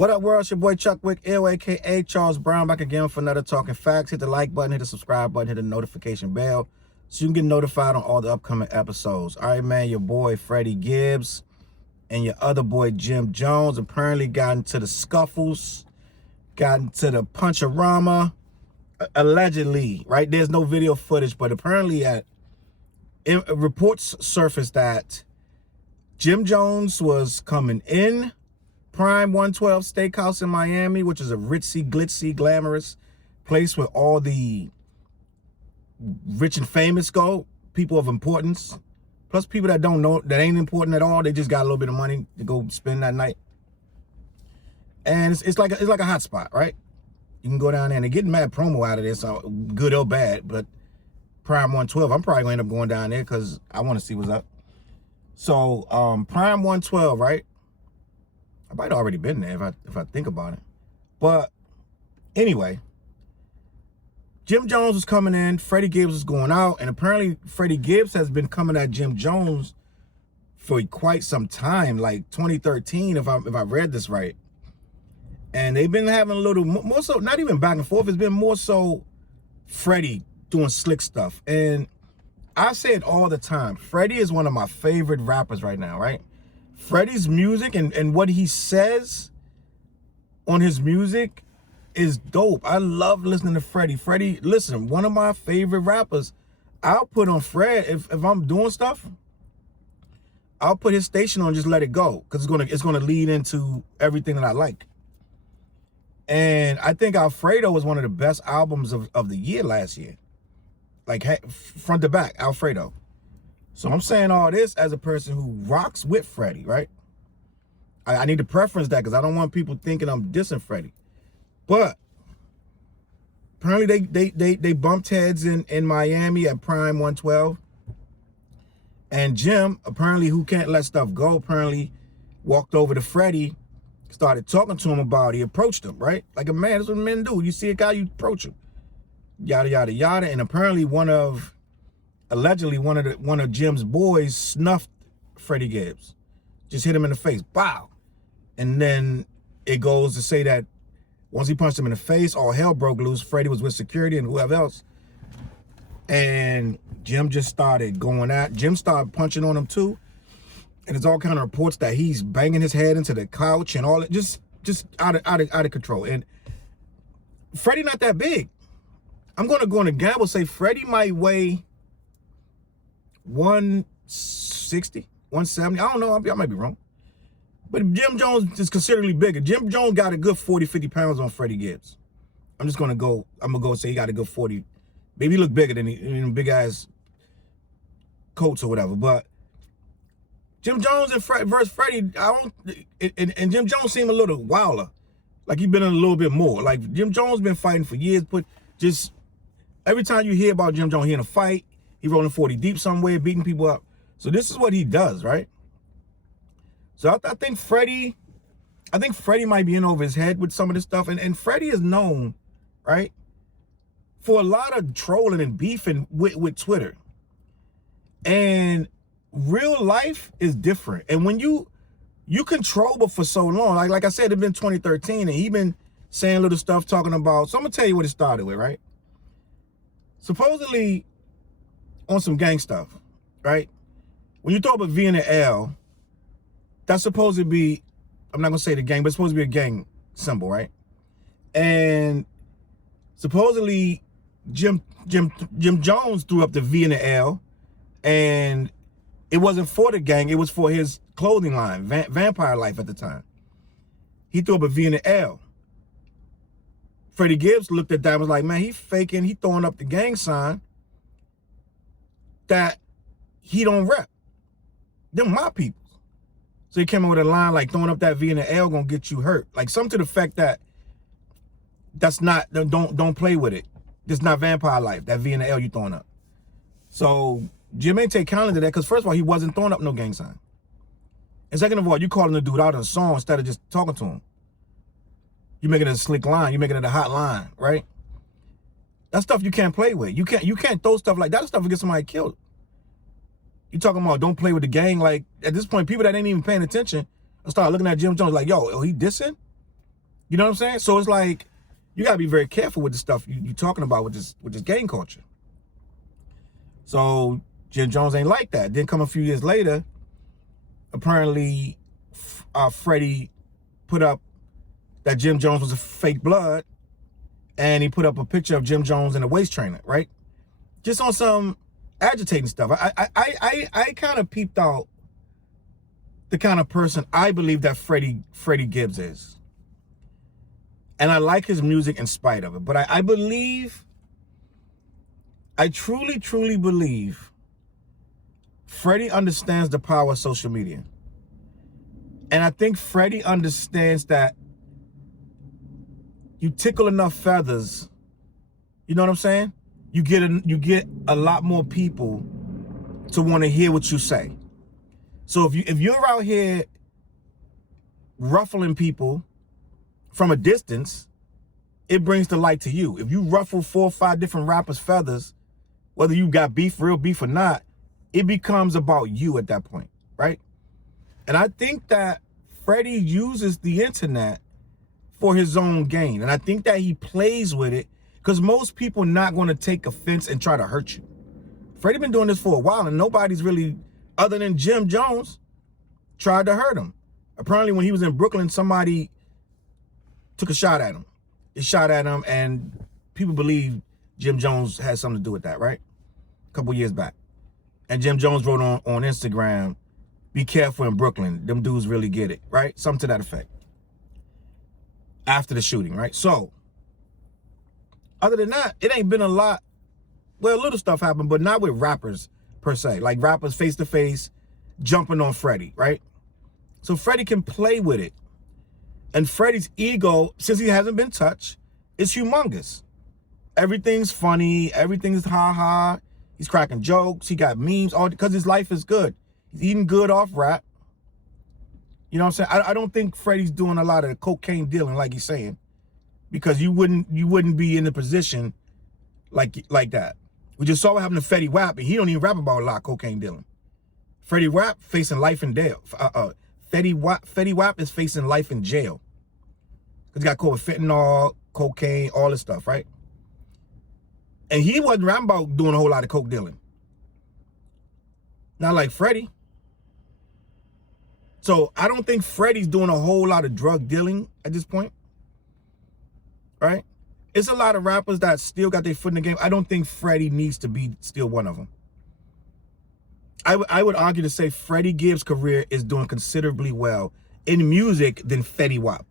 What up, world? It's your boy Chuck Wick, aka Challz Brown, back again for another Talking Facts. Hit the like button, hit the subscribe button, hit the notification bell so you can get notified on all the upcoming episodes. All right, man, your boy Freddie Gibbs and your other boy Jim Jones apparently got into the scuffles, got into the punch-a-rama, allegedly, right? There's no video footage, but apparently reports surfaced that Jim Jones was coming in Prime 112 Steakhouse in Miami, which is a ritzy, glitzy, glamorous place where all the rich and famous go, people of importance, plus people that don't know, that ain't important at all. They just got a little bit of money to go spend that night. And it's like a hot spot, right? You can go down there and they're getting mad promo out of this, so good or bad, but Prime 112, I'm probably gonna end up going down there because I want to see what's up. So Prime 112, right? I might have already been there if I think about it. But anyway, Jim Jones was coming in, Freddie Gibbs was going out, and apparently Freddie Gibbs has been coming at Jim Jones for quite some time, like 2013, if I read this right. And they've been having a little more so, not even back and forth, it's been more so Freddie doing slick stuff. And I say it all the time, Freddie is one of my favorite rappers right now, right? Freddie's music and what he says on his music is dope. I love listening to Freddie. Freddie, listen, one of my favorite rappers. I'll put on Fred if I'm doing stuff. I'll put his station on, just let it go, because it's gonna lead into everything that I like. And I think Alfredo was one of the best albums of the year last year, like front to back, Alfredo. So I'm saying all this as a person who rocks with Freddie, right? I need to preference that because I don't want people thinking I'm dissing Freddie. But apparently they bumped heads in Miami at Prime 112. And Jim, apparently, who can't let stuff go, apparently walked over to Freddie, started talking to him about it. He approached him, right? Like a man, that's what men do. You see a guy, you approach him. Yada, yada, yada. And apparently allegedly one of Jim's boys snuffed Freddie Gibbs, just hit him in the face, bow. And then it goes to say that once he punched him in the face, all hell broke loose. Freddie was with security and whoever else. And Jim just started going at, Jim started punching on him too. And there's all kind of reports that he's banging his head into the couch and all that, just out of control. And Freddie not that big. I'm gonna go on a gamble, say Freddie might weigh 160, 170. I don't know. I might be wrong. But Jim Jones is considerably bigger. Jim Jones got a good 40, 50 pounds on Freddie Gibbs. I'm gonna go say he got a good 40. Maybe he look bigger than big ass coats or whatever. But Jim Jones and versus Freddie, and Jim Jones seemed a little wilder. Like he been in a little bit more. Like Jim Jones been fighting for years, but just every time you hear about Jim Jones, he in a fight. He rolling 40 deep somewhere, beating people up. So this is what he does, right? So I think Freddie might be in over his head with some of this stuff. And Freddie is known, right, for a lot of trolling and beefing with Twitter. And real life is different. And when you can troll for so long, like I said, it's been 2013, and he been saying little stuff talking about, so I'm gonna tell you what it started with, right? Supposedly, on some gang stuff, right? When you talk about V and the L, that's supposed to be, I'm not gonna say the gang, but it's supposed to be a gang symbol, right? And supposedly Jim Jones threw up the V and the L, and it wasn't for the gang, it was for his clothing line, Vampire Life at the time. He threw up a V and the L. Freddie Gibbs looked at that and was like, man, he faking, he throwing up the gang sign that he don't rep. Them my people. So he came up with a line like, throwing up that V and the L gonna get you hurt. Like something to the fact that that's not, don't play with it. This is not Vampire Life, that V and the L you throwing up. So Jim ain't take counter to that, because first of all, he wasn't throwing up no gang sign. And second of all, you calling the dude out in a song instead of just talking to him. You making it a slick line, you making it a hot line, right? That's stuff you can't play with. You can't throw stuff like that. Stuff to get somebody killed. You talking about don't play with the gang? Like at this point, people that ain't even paying attention start looking at Jim Jones like, yo, he dissing? You know what I'm saying? So it's like, you gotta be very careful with the stuff you're talking about with this gang culture. So Jim Jones ain't like that. Then come a few years later, apparently Freddie put up that Jim Jones was a fake blood, and he put up a picture of Jim Jones in a waist trainer, right? Just on some agitating stuff. I kind of peeped out the kind of person I believe that Freddie Gibbs is. And I like his music in spite of it. But I truly believe Freddie understands the power of social media. And I think Freddie understands that you tickle enough feathers, you know what I'm saying? You get a lot more people to want to hear what you say. So if you're out here ruffling people from a distance, it brings the light to you. If you ruffle 4 or 5 different rappers' feathers, whether you got beef, real beef or not, it becomes about you at that point, right? And I think that Freddie uses the internet for his own gain. And I think that he plays with it because most people are not going to take offense and try to hurt you. Freddie been doing this for a while, and nobody's really, other than Jim Jones, tried to hurt him. Apparently when he was in Brooklyn, somebody took a shot at him. They shot at him, and people believe Jim Jones had something to do with that, right? A couple years back. And Jim Jones wrote on Instagram, "Be careful in Brooklyn. Them dudes really get it," right? Something to that effect. After the shooting, right? So, other than that, it ain't been a lot. Well, little stuff happened, but not with rappers per se. Like rappers face to face jumping on Freddie, right? So Freddie can play with it. And Freddie's ego, since he hasn't been touched, is humongous. Everything's funny. Everything's ha-ha. He's cracking jokes. He got memes, all because his life is good. He's eating good off rap. You know what I'm saying? I don't think Freddie's doing a lot of cocaine dealing like he's saying, because you wouldn't be in the position like that. We just saw what happened to Freddie Wap, and he don't even rap about a lot of cocaine dealing. Freddie Wap facing life in jail. Freddie Wap is facing life in jail because he got caught with fentanyl, cocaine, all this stuff, right? And he wasn't rapping about doing a whole lot of coke dealing. Not like Freddie. So I don't think Freddie's doing a whole lot of drug dealing at this point, right? It's a lot of rappers that still got their foot in the game. I don't think Freddie needs to be still one of them. I would argue to say Freddie Gibbs' career is doing considerably well in music than Freddie Wap.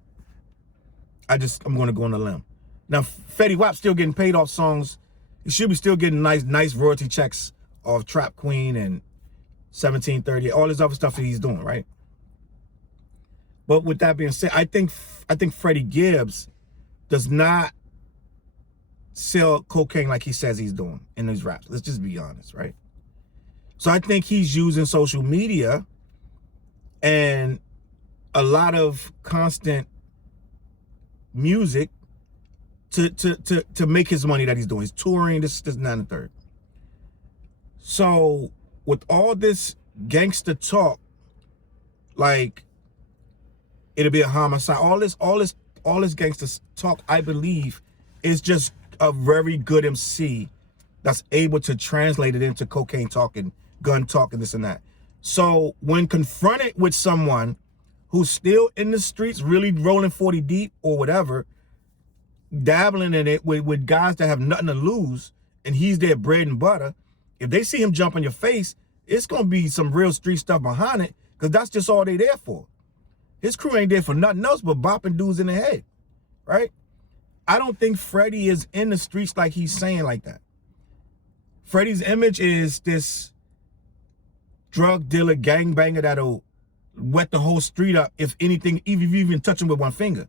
I'm going to go on a limb. Now, Freddie Wap's still getting paid off songs. He should be still getting nice royalty checks off Trap Queen and 1730, all this other stuff that he's doing, right? But with that being said, I think Freddie Gibbs does not sell cocaine like he says he's doing in these raps. Let's just be honest, right? So I think he's using social media and a lot of constant music to make his money that he's doing. He's touring, this, and that, and the third. So with all this gangster talk, like it'll be a homicide, all this gangster talk, I believe, is just a very good MC that's able to translate it into cocaine talk and gun talk and this and that. So when confronted with someone who's still in the streets, really rolling 40 deep or whatever, dabbling in it with guys that have nothing to lose, and he's their bread and butter, if they see him jump in your face, it's going to be some real street stuff behind it, because that's just all they there for. His crew ain't there for nothing else but bopping dudes in the head, right? I don't think Freddie is in the streets like he's saying like that. Freddie's image is this drug dealer, gangbanger that'll wet the whole street up if anything, if you even touch him with one finger.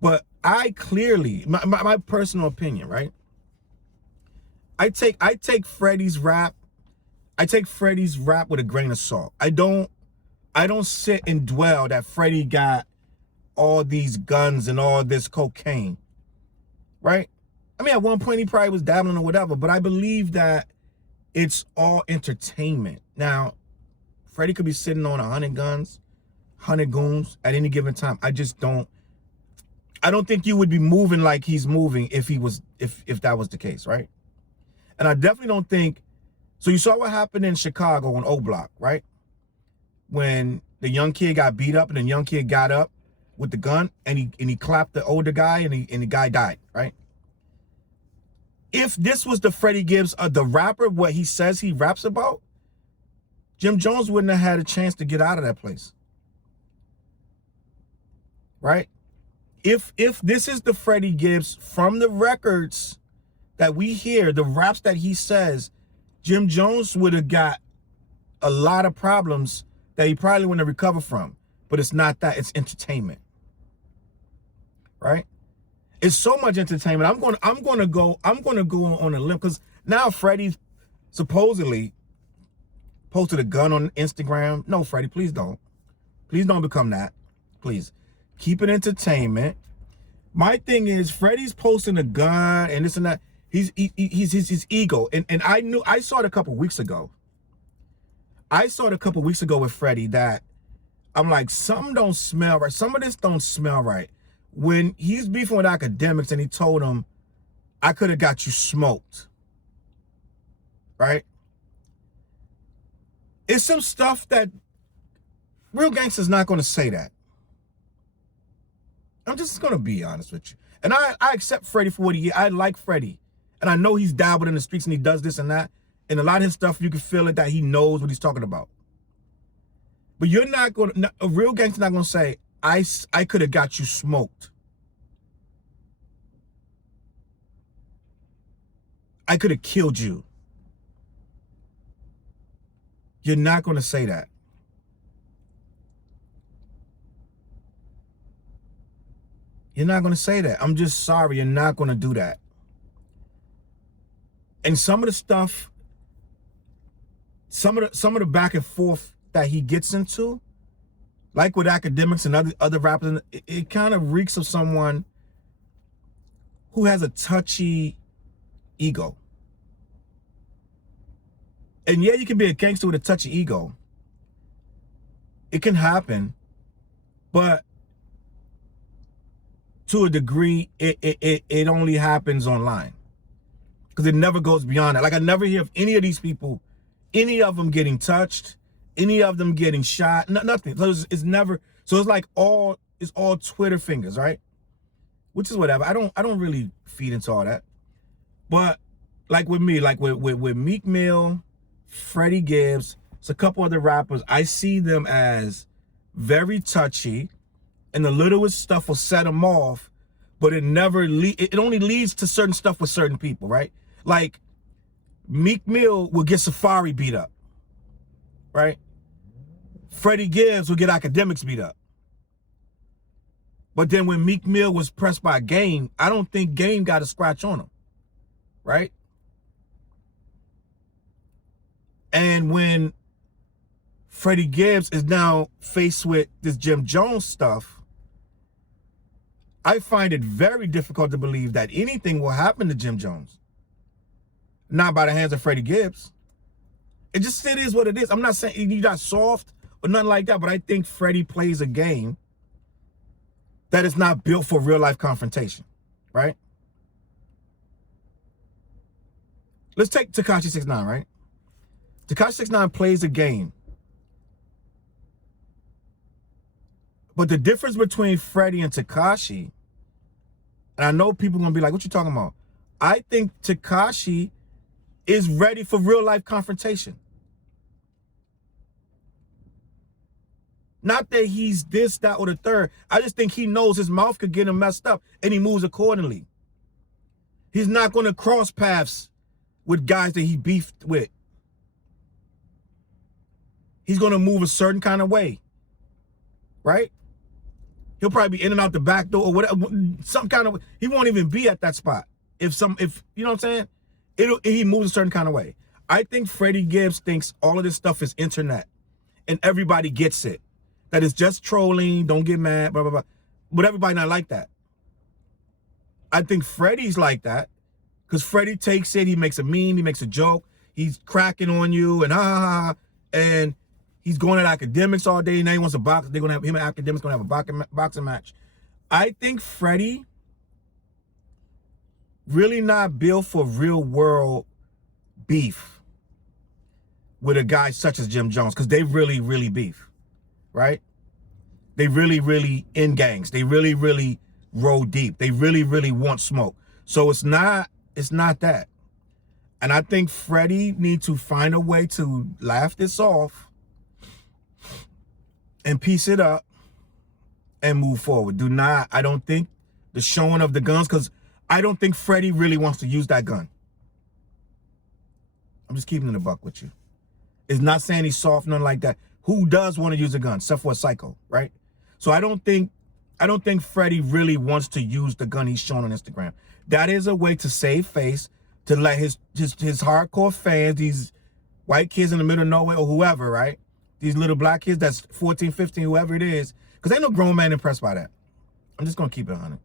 But I clearly, my personal opinion, right? I take Freddie's rap with a grain of salt. I don't sit and dwell that Freddie got all these guns and all this cocaine, right? I mean, at one point he probably was dabbling or whatever, but I believe that it's all entertainment. Now, Freddie could be sitting on 100 guns, 100 goons at any given time. I don't think you would be moving like he's moving if that was the case, right? And I definitely don't think, so you saw what happened in Chicago on O Block, right? When the young kid got beat up and the young kid got up with the gun and he clapped the older guy and the guy died, right? If this was the Freddie Gibbs, the rapper, what he says he raps about, Jim Jones wouldn't have had a chance to get out of that place, right? If this is the Freddie Gibbs from the records that we hear, the raps that he says, Jim Jones would have got a lot of problems that he probably wouldn't have recovered from. But it's not that, it's entertainment, right? It's so much entertainment. I'm gonna go on a limb, because now Freddie's supposedly posted a gun on Instagram. No, Freddie, please don't. Please don't become that. Please. Keep it entertainment. My thing is, Freddie's posting a gun and this and that. He's his ego. And I saw it a couple weeks ago. I saw it a couple weeks ago with Freddie that I'm like, something don't smell right. Some of this don't smell right. When he's beefing with academics and he told him, I could have got you smoked. Right? It's some stuff that real gangsters not going to say that. I'm just going to be honest with you. And I accept Freddie for what he is. I like Freddie. And I know he's dabbled in the streets and he does this and that. And a lot of his stuff, you can feel it that he knows what he's talking about. But you're not going to, a real gangster not going to say, I could have got you smoked. I could have killed you. You're not going to say that. You're not going to say that. I'm just sorry. You're not going to do that. And some of the stuff, some of the back and forth that he gets into, like with academics and other rappers, it kind of reeks of someone who has a touchy ego. And yeah, you can be a gangster with a touchy ego. It can happen, but to a degree, it only happens online, because it never goes beyond that. Like, I never hear of any of these people, any of them getting touched, any of them getting shot, nothing. So it's never. So it's like it's all Twitter fingers, right? Which is whatever. I don't really feed into all that. But like with me, like with Meek Mill, Freddie Gibbs, it's a couple other rappers, I see them as very touchy, and the littlest stuff will set them off, but it only leads to certain stuff with certain people, right? Like Meek Mill will get Safari beat up, right? Freddie Gibbs will get academics beat up. But then when Meek Mill was pressed by Game, I don't think Game got a scratch on him, right? And when Freddie Gibbs is now faced with this Jim Jones stuff, I find it very difficult to believe that anything will happen to Jim Jones. Not by the hands of Freddie Gibbs. It is what it is. I'm not saying you got soft or nothing like that, but I think Freddie plays a game that is not built for real life confrontation, right? Let's take Tekashi 6ix9ine, right? Tekashi 6ix9ine plays a game. But the difference between Freddie and Tekashi, and I know people are going to be like, what you talking about? I think Tekashi is ready for real life confrontation. Not that he's this, that, or the third. I just think he knows his mouth could get him messed up, and he moves accordingly. He's not going to cross paths with guys that he beefed with. He's going to move a certain kind of way, right? He'll probably be in and out the back door or whatever, some kind of, he won't even be at that spot. If you know what I'm saying? He moves a certain kind of way. I think Freddie Gibbs thinks all of this stuff is internet and everybody gets it. That it's just trolling, don't get mad, blah, blah, blah. But everybody not like that. I think Freddie's like that because Freddie takes it, he makes a meme, he makes a joke, he's cracking on you and and he's going at academics all day. Now he wants to box. They're gonna have him and academics gonna have a boxing match. I think Freddie really not built for real world beef with a guy such as Jim Jones, because they really beef, right? They really in gangs. They really roll deep. They really want smoke. So it's not that. And I think Freddie needs to find a way to laugh this off and piece it up and move forward. I don't think the showing of the guns, because I don't think Freddie really wants to use that gun. I'm just keeping it a buck with you. It's not saying he's soft, nothing like that. Who does want to use a gun, except for a psycho, right? So I don't think Freddie really wants to use the gun he's shown on Instagram. That is a way to save face, to let his hardcore fans, these white kids in the middle of nowhere or whoever, right? These little black kids that's 14, 15, whoever it is, because ain't no grown man impressed by that. I'm just going to keep it 100.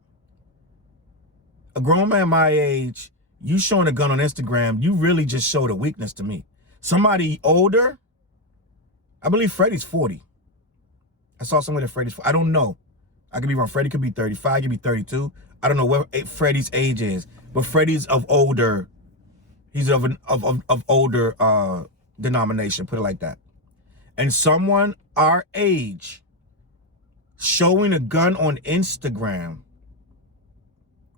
A grown man my age, you showing a gun on Instagram, you really just showed a weakness to me. Somebody older, I believe Freddie's 40. I saw somewhere that Freddie's 40. I don't know. I could be wrong. Freddie could be 35, could be 32. I don't know what Freddie's age is, but Freddie's of older, he's of older denomination, put it like that. And someone our age showing a gun on Instagram,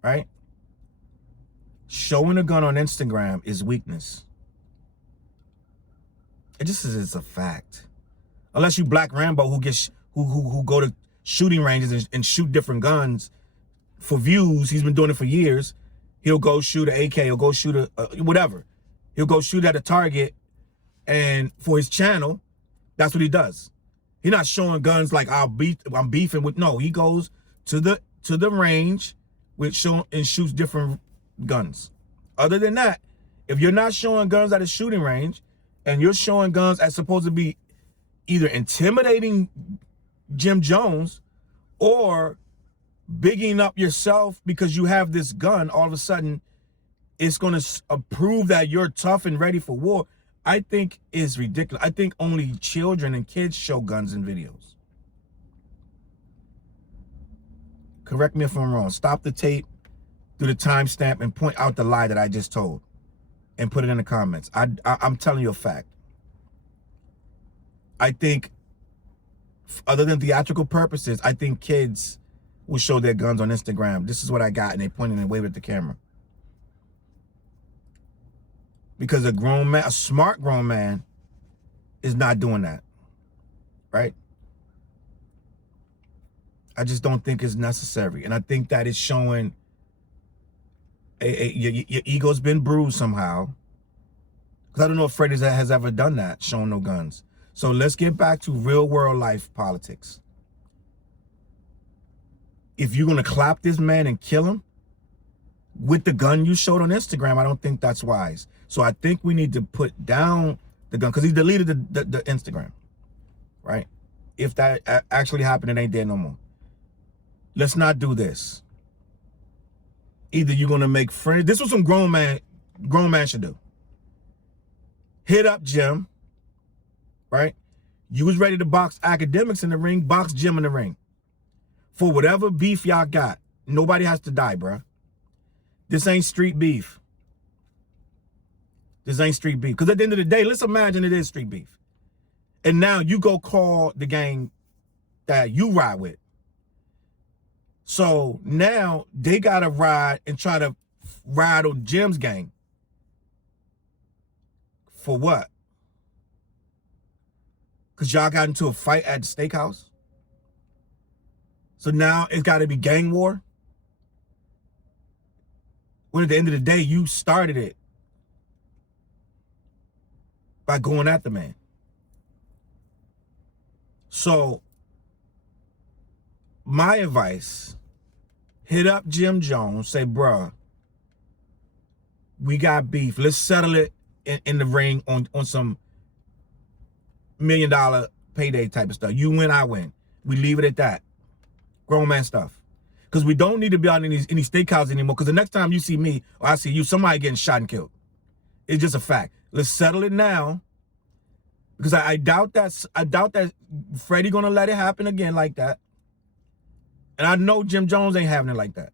right? Showing a gun on Instagram is weakness. It just is a fact. Unless you Black Rambo who go to shooting ranges and shoot different guns for views. He's been doing it for years. He'll go shoot an AK, he'll go shoot a whatever. He'll go shoot at a target, and for his channel, that's what he does. He's not showing guns like I'm beefing with. No, he goes to the range and shoots different guns. Other than that, if you're not showing guns at a shooting range and you're showing guns as supposed to be either intimidating Jim Jones or bigging up yourself because you have this gun, all of a sudden it's going to prove that you're tough and ready for war, I think is ridiculous. I think only children and kids show guns in videos. Correct me if I'm wrong. Stop the tape, do the timestamp, and point out the lie that I just told and put it in the comments. I'm telling you a fact. I think, other than theatrical purposes, I think kids will show their guns on Instagram. This is what I got, and they pointed and waved at the camera. Because a grown man, a smart grown man, is not doing that, right? I just don't think it's necessary, and I think that is showing your ego's been bruised somehow. Because I don't know if Freddie has ever done that, shown no guns. So let's get back to real world life politics. If you're going to clap this man and kill him with the gun you showed on Instagram, I don't think that's wise. So I think we need to put down the gun, because he deleted the Instagram, right? If that actually happened, it ain't there no more. Let's not do this. Either you're going to make friends. This was some grown man should do. Hit up Jim, right? You was ready to box academics in the ring, box Jim in the ring. For whatever beef y'all got, nobody has to die, bruh. This ain't street beef. This ain't street beef. Because at the end of the day, let's imagine it is street beef. And now you go call the gang that you ride with. So now they got to ride and try to ride on Jim's gang. For what? Because y'all got into a fight at the steakhouse? So now it's got to be gang war? When at the end of the day, you started it by going at the man. So my advice, hit up Jim Jones, say, bruh, we got beef. Let's settle it in the ring on some $1 million payday type of stuff. You win, I win. We leave it at that. Grown man stuff. Because we don't need to be out in these steakhouses anymore. Because the next time you see me or I see you, somebody getting shot and killed. It's just a fact. Let's settle it now. Because I doubt that Freddie gonna let it happen again like that. And I know Jim Jones ain't having it like that.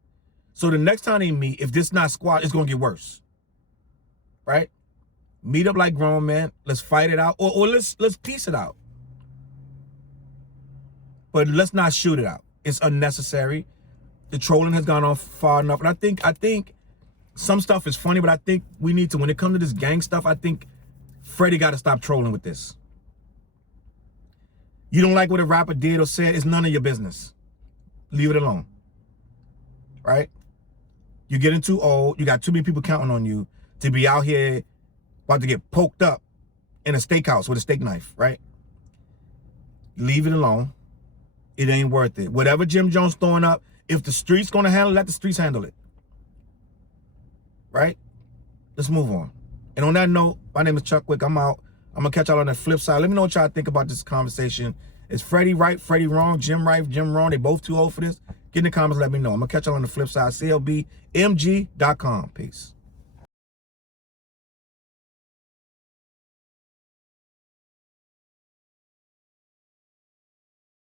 So the next time they meet, if this not squad, it's gonna get worse. Right? Meet up like grown men. Let's fight it out. Or let's piece it out. But let's not shoot it out. It's unnecessary. The trolling has gone on far enough. And I think some stuff is funny, but I think we need to, when it comes to this gang stuff, I think Freddie got to stop trolling with this. You don't like what a rapper did or said, it's none of your business. Leave it alone. Right? You're getting too old. You got too many people counting on you to be out here about to get poked up in a steakhouse with a steak knife, right? Leave it alone. It ain't worth it. Whatever Jim Jones throwing up, if the street's gonna handle it, let the streets handle it. Right? Let's move on. And on that note, my name is Chuck Wick. I'm out. I'm gonna catch y'all on the flip side. Let me know what y'all think about this conversation. Is Freddie right, Freddie wrong, Jim right, Jim wrong? They both too old for this? Get in the comments, let me know. I'm gonna catch y'all on the flip side. CLBMG.com. Peace.